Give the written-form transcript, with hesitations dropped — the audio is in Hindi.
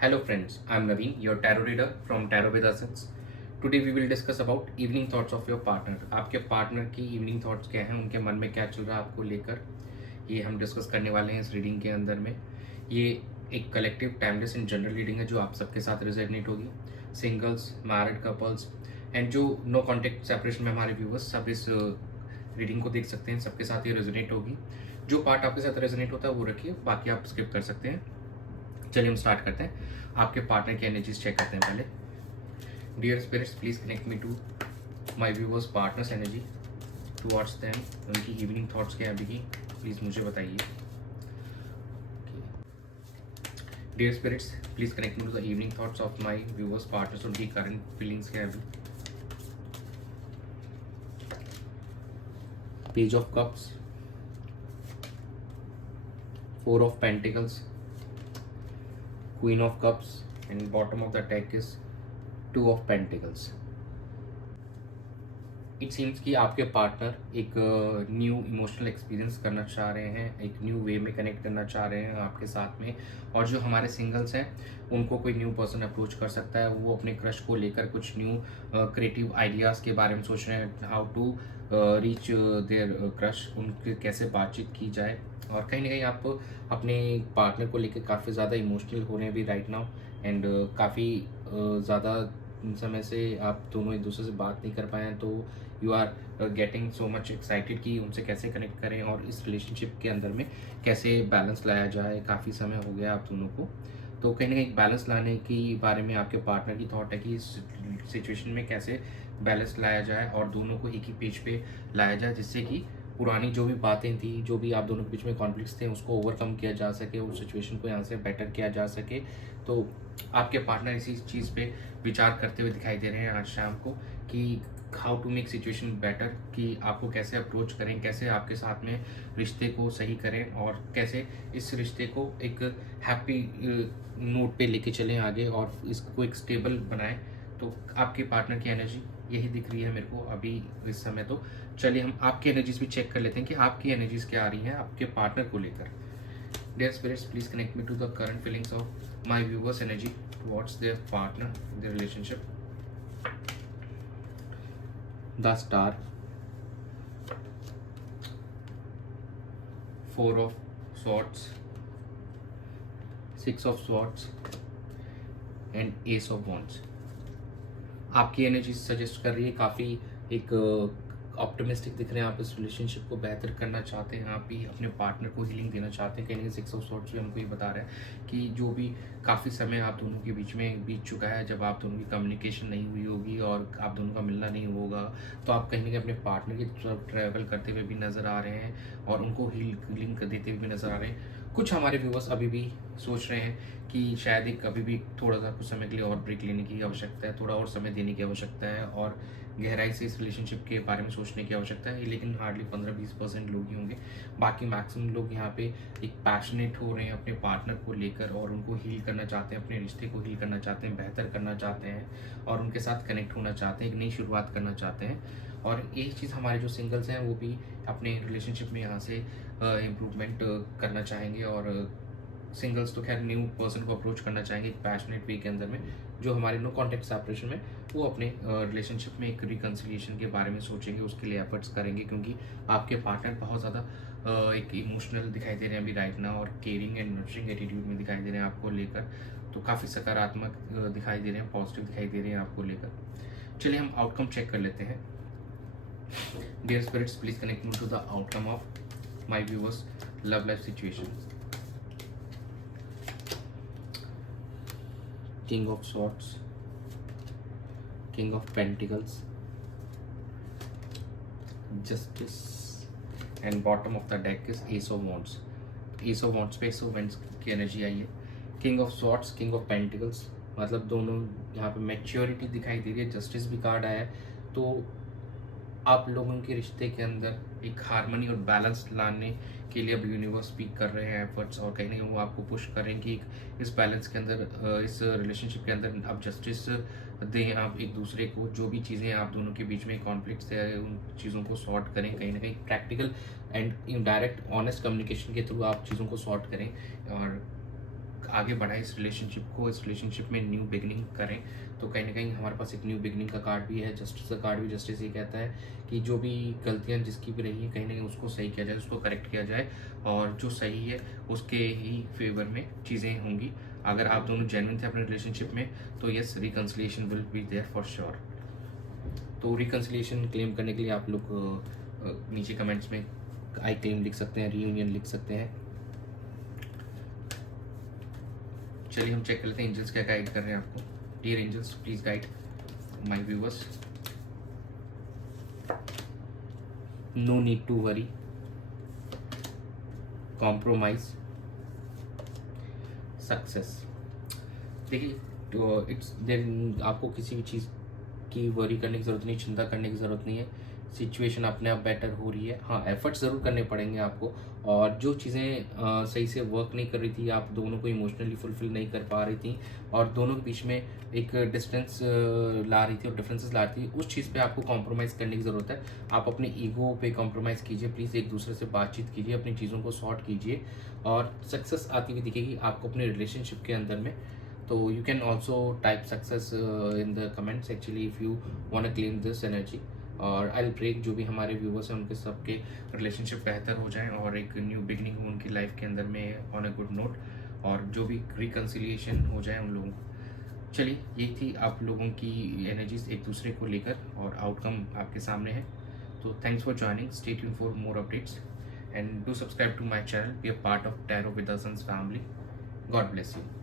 Hello friends, I'm Naveen, your tarot reader from Tarot with Assets. Today we will discuss about evening thoughts of your partner. आपके पार्टनर की इवनिंग थॉट्स क्या हैं, उनके मन में क्या चल रहा है आपको लेकर, ये हम डिस्कस करने वाले हैं इस रीडिंग के अंदर में। ये एक collective timeless and general reading है जो आप सबके साथ रेजोनेट होगी। सिंगल्स, मैरिड कपल्स एंड जो नो कॉन्टेक्ट सेपरेशन में हमारे व्यूवर्स सब इस रीडिंग को देख सकते हैं, सबके साथ ये रेजोनेट होगी। जो पार्ट आपके साथ रेजोनेट होता है वो रखिए, बाकी आप स्किप कर सकते हैं। चलिए हम स्टार्ट करते हैं। आपके पार्टनर की एनर्जीज चेक करते हैं पहले। Dear spirits, please connect me to my viewers partners energy towards them. उनकी इवनिंग थॉट्स क्या है अभी की, प्लीज मुझे बताइए। Dear spirits, please connect me to the evening thoughts of my viewers partners. उनकी करंट फीलिंग्स क्या है अभी। Page of cups, 4 of pentacles, Queen of Cups, and bottom of the deck is 2 of Pentacles. It seems कि आपके पार्टनर एक न्यू इमोशनल एक्सपीरियंस करना चाह रहे हैं, एक न्यू वे में कनेक्ट करना चाह रहे हैं आपके साथ में। और जो हमारे सिंगल्स हैं उनको कोई न्यू पर्सन अप्रोच कर सकता है। वो अपने क्रश को लेकर कुछ न्यू क्रिएटिव आइडियाज़ के बारे में सोच रहे हैं, how to reach their crush, उनके कैसे बातचीत की जाए। और कहीं ना कहीं आप अपने पार्टनर को लेकर काफ़ी ज़्यादा इमोशनल हो रहे हैं अभी राइट नाउ। एंड काफ़ी ज़्यादा समय से आप दोनों एक दूसरे से बात नहीं कर पाए हैं, तो you are getting so much excited कि उनसे कैसे कनेक्ट करें और इस रिलेशनशिप के अंदर में कैसे बैलेंस लाया जाए। काफ़ी समय हो गया आप दोनों को, तो कहीं ना कहीं बैलेंस लाने के बारे में आपके पार्टनर की थॉट है कि इस सिचुएशन में कैसे बैलेंस लाया जाए और दोनों को एक ही पेज पे लाया जाए, जिससे कि पुरानी जो भी बातें थी, जो भी आप दोनों के बीच में कॉन्फ्लिक्ट्स थे, उसको ओवरकम किया जा सके, उस सिचुएशन को यहाँ से बेटर किया जा सके। तो आपके पार्टनर इसी चीज़ पे विचार करते हुए दिखाई दे रहे हैं आज शाम को कि how to make situation better, कि आपको कैसे अप्रोच करें, कैसे आपके साथ में रिश्ते को सही करें और कैसे इस रिश्ते को एक हैप्पी नोट पे लेके चलें आगे और इसको एक स्टेबल बनाएं। तो आपके पार्टनर की एनर्जी यही दिख रही है मेरे को अभी इस समय। तो चलिए हम आपकी एनर्जीज भी चेक कर लेते हैं कि आपकी एनर्जीज क्या आ रही हैं आपके पार्टनर को लेकर। Dear spirits, please connect me to the current feelings of my viewers' energy towards their partner, their relationship. The Star, 4 of Swords, 6 of Swords, and Ace of Wands. आपकी एनर्जी सजेस्ट कर रही है काफ़ी एक ऑप्टिमिस्टिक दिख रहे हैं। आप इस रिलेशनशिप को बेहतर करना चाहते हैं, आप भी अपने पार्टनर को हीलिंग देना चाहते हैं। कहीं ना 6 ऑफ सॉर्ट्स भी हमको ये बता रहा है कि जो भी काफ़ी समय आप दोनों के बीच में बीत चुका है, जब आप दोनों की कम्युनिकेशन नहीं हुई होगी और आप दोनों का मिलना नहीं होगा, तो आप कहीं ना कहीं अपने पार्टनर की तरफ ट्रैवल करते हुए भी नज़र आ रहे हैं और उनको हीलिंग देते हुए भी नज़र आ रहे हैं। कुछ हमारे व्यूवर्स अभी भी सोच रहे हैं कि शायद एक अभी भी थोड़ा सा कुछ समय के लिए और ब्रेक लेने की आवश्यकता है, थोड़ा और समय देने की आवश्यकता है और गहराई से इस रिलेशनशिप के बारे में सोचने की आवश्यकता है। लेकिन हार्डली 15-20% लोग ही होंगे, बाकी मैक्सिमम लोग यहाँ पे एक पैशनेट हो रहे हैं अपने पार्टनर को लेकर और उनको हील करना चाहते हैं, अपने रिश्ते को हील करना चाहते हैं, बेहतर करना चाहते हैं और उनके साथ कनेक्ट होना चाहते हैं, एक नई शुरुआत करना चाहते हैं। और यही चीज़ हमारे जो सिंगल्स हैं वो भी अपने रिलेशनशिप में यहाँ से इम्प्रूवमेंट करना चाहेंगे। और सिंगल्स तो खैर न्यू पर्सन को अप्रोच करना चाहेंगे एक पैशनेट वे के अंदर में। जो हमारे नो कॉन्टेक्ट सेपरेशन में, वो अपने रिलेशनशिप में एक रिकन्सिलिएशन के बारे में सोचेंगे, उसके लिए एफर्ट्स करेंगे, क्योंकि आपके पार्टनर बहुत ज़्यादा एक इमोशनल दिखाई दे रहे हैं अभी राइट नाउ और केयरिंग एंड नर्चरिंग एटीट्यूड में दिखाई दे रहे हैं आपको लेकर। तो काफ़ी सकारात्मक दिखाई दे रहे हैं, पॉजिटिव दिखाई दे रहे हैं आपको लेकर। चलिए हम आउटकम चेक कर लेते हैं। Dear spirits, please connect me to the outcome of my viewers love life situation. King of Swords, King of Pentacles, Justice, and bottom of the deck is Ace of Wands. Ace of Wands पे Ace of Wands की एनर्जी आई है। King of Swords, King of Pentacles, मतलब दोनों यहाँ पे मैच्योरिटी दिखाई दे रही है। जस्टिस भी कार्ड आया है, तो आप लोगों के रिश्ते के अंदर एक हार्मनी और बैलेंस लाने के लिए अब यूनिवर्स स्पीक कर रहे हैं एफर्ट्स, और कहीं ना कहीं वो आपको पुश कर रहे हैं कि इस बैलेंस के अंदर, इस रिलेशनशिप के अंदर आप जस्टिस दें, आप एक दूसरे को जो भी चीज़ें आप दोनों के बीच में कॉन्फ्लिक्ट्स है उन चीज़ों को सॉर्ट करें। कहीं ना कहीं practical and indirect honest communication के थ्रू आप चीज़ों को सॉर्ट करें। और आगे बढ़ाएं इस रिलेशनशिप को, इस रिलेशनशिप में न्यू बिगनिंग करें। तो कहीं ना कहीं हमारे पास एक न्यू बिगनिंग का कार्ड भी है, जस्टिस का कार्ड भी। जस्टिस ये कहता है कि जो भी गलतियां जिसकी भी रही हैं कहीं ना कहीं उसको सही किया जाए, उसको करेक्ट किया जाए, और जो सही है उसके ही फेवर में चीज़ें होंगी। अगर आप दोनों जेन्युइन थे अपने रिलेशनशिप में तो yes, reconciliation will be there for sure. तो रिकन्सिलिएशन क्लेम करने के लिए आप लोग नीचे कमेंट्स में आई क्लेम लिख सकते हैं, रीयूनियन लिख सकते हैं। चलिए हम चेक कर लेते हैं एंजल्स क्या गाइड कर रहे हैं आपको। Dear angels, please guide my viewers. No need to worry, compromise, success. देखिए तो इट्स देर, आपको किसी भी चीज़ की वरी करने की ज़रूरत नहीं, चिंता करने की ज़रूरत नहीं है। सिचुएशन अपने आप बेटर हो रही है। हाँ, एफर्ट्स ज़रूर करने पड़ेंगे आपको, और जो चीज़ें सही से वर्क नहीं कर रही थी, आप दोनों को इमोशनली फुलफिल नहीं कर पा रही थी, और दोनों के बीच में एक डिस्टेंस ला रही थी और डिफरेंसेस ला रही थी, उस चीज़ पे आपको कॉम्प्रोमाइज़ करने की ज़रूरत है। आप अपने ईगो पे कॉम्प्रोमाइज़ कीजिए प्लीज़, एक दूसरे से बातचीत कीजिए, अपनी चीज़ों को सॉर्ट कीजिए, और सक्सेस आती हुई दिखेगी आपको अपने रिलेशनशिप के अंदर में। तो you can also type success in the comments actually if you want to claim this energy, और I'll break जो भी हमारे व्यूवर्स हैं उनके सबके रिलेशनशिप बेहतर हो जाएं और एक न्यू बिगनिंग हो उनकी लाइफ के अंदर में ऑन अ गुड नोट, और जो भी रिकन्सिलिएशन हो जाए उन लोगों को। चलिए, ये थी आप लोगों की एनर्जीज एक दूसरे को लेकर, और आउटकम आपके सामने है। तो thanks for joining, stay tuned for more updates, and do subscribe to my channel, be a part of tarot with the suns family. God bless you.